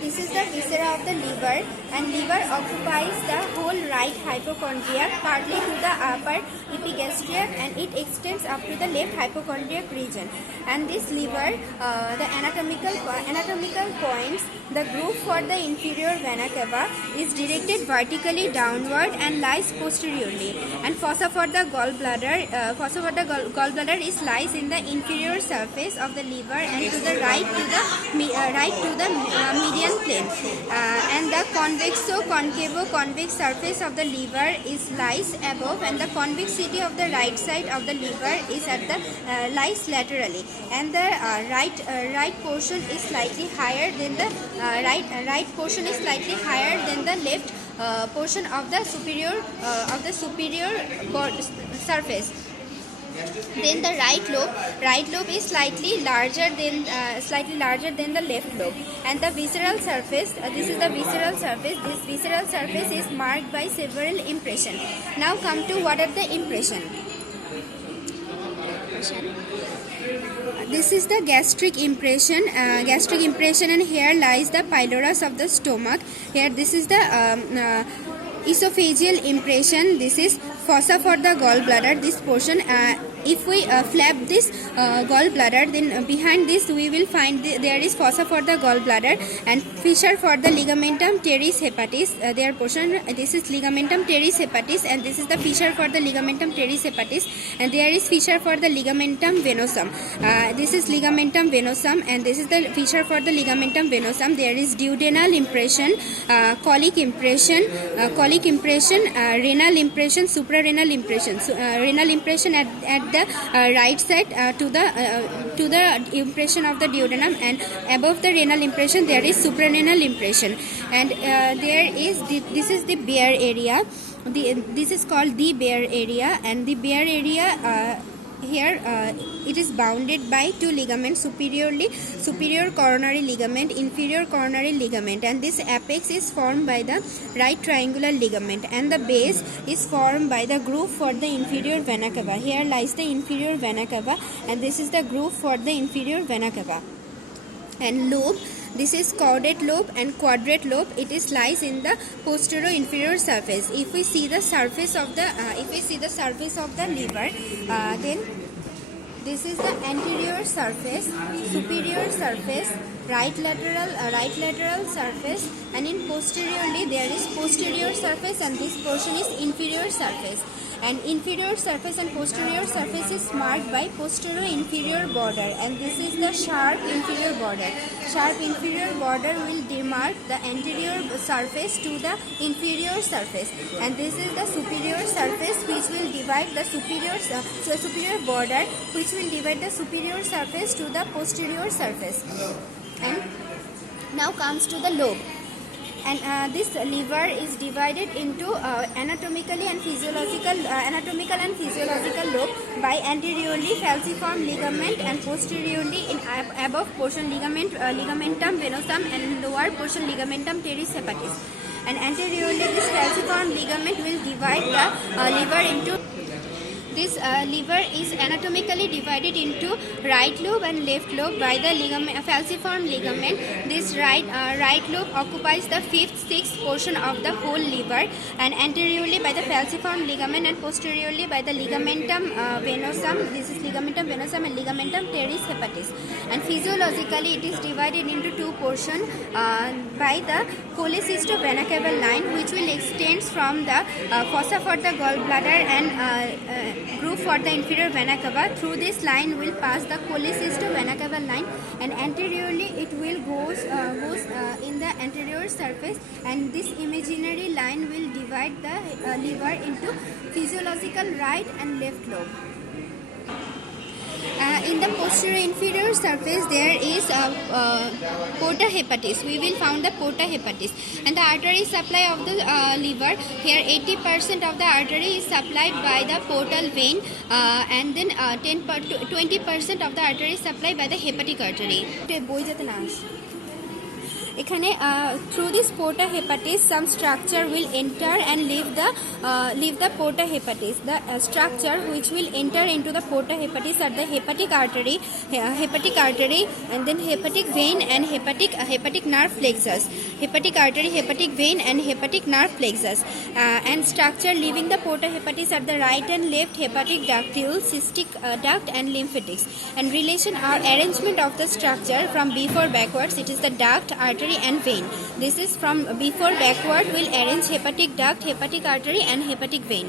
this is the viscera of the liver, and liver occupies the whole right hypochondriac, partly to the upper epigastriac, and it extends up to the left hypochondriac region. And this liver, the anatomical points, the groove for the inferior vena cava is directed vertically downward and lies posteriorly. And fossa for the gallbladder is lies in the inferior surface of the liver and to the right to the median plane. And the convexo-convex surface of the liver is lies above, and the convexity of the right side of the liver is at the lies laterally, and the right portion is slightly higher than the right portion is slightly higher than the left portion of the superior surface. Then the right lobe is slightly larger than the left lobe. And the visceral surface, this is the visceral surface. This visceral surface is marked by several impressions. Now come to what are the impression. This is the gastric impression. And here lies the pylorus of the stomach. Here this is the esophageal impression. This is fossa for the gallbladder. This portion, if we flap this gallbladder, then behind this we will find there is fossa for the gallbladder, and fissure for the ligamentum teres hepatis. Their portion, this is ligamentum teres hepatis, and this is the fissure for the ligamentum teres hepatis, and there is fissure for the ligamentum venosum. This is ligamentum venosum, and this is the fissure for the ligamentum venosum. There is duodenal impression, colic impression, renal impression, suprarenal impression. Renal impression at the right side to the impression of the duodenum, and above the renal impression there is suprarenal impression. And this is the Bayer area. This is called the Bayer area, and the Bayer area here it is bounded by two ligaments, superior coronary ligament, inferior coronary ligament, and this apex is formed by the right triangular ligament, and the base is formed by the groove for the inferior vena cava. Here lies the inferior vena cava, and this is the groove for the inferior vena cava. And lobe, this is caudate lobe and quadrate lobe. It is lies in the posterior inferior surface. If we see the surface of the liver, then this is the anterior surface, superior surface, right lateral surface, and in posteriorly there is posterior surface, and this portion is inferior surface. And inferior surface and posterior surface is marked by posterior inferior border, and this is the sharp inferior border. Sharp inferior border will demark the anterior surface to the inferior surface, and this is the superior surface which will divide the superior border which will divide the superior surface to the posterior surface. And now comes to the lobe. And this liver is divided into anatomical and physiological lobe by anteriorly falciform ligament, and posteriorly in above portion ligamentum venosum, and lower portion ligamentum teres hepatis. And anteriorly this falciform ligament will divide the liver into. This liver is anatomically divided into right lobe and left lobe by the falciform ligament. This right lobe occupies the 5th, 6th portion of the whole liver, and anteriorly by the falciform ligament, and posteriorly by the ligamentum venosum. This is ligamentum venosum and ligamentum teres hepatis. And physiologically it is divided into two portions by the cholecystosvenocaval line, which will extend from the fossa for the gallbladder and groove for the inferior vena cava. Through this line will pass the cholecystosvenocaval line, and anteriorly it will goes in the anterior surface, and this imaginary line will divide the liver into physiological right and left lobe. In the posterior inferior surface there is porta hepatis. We will found the porta hepatis, and the artery supply of the liver. Here 80% of the artery is supplied by the portal vein, and then 20% of the artery is supplied by the hepatic artery. এখানে through this porta hepatis some structure will enter and leave the porta hepatis. The structure which will enter into the porta hepatis are the hepatic artery and then hepatic vein and hepatic nerve plexus. Hepatic artery, hepatic vein and hepatic nerve plexus. And structure leaving the porta hepatis are the right and left hepatic ductile, cystic duct and lymphatics. And relation or arrangement of the structure from before backwards, it is the duct, artery and vein. This is from before backward will arrange hepatic duct, hepatic artery and hepatic vein.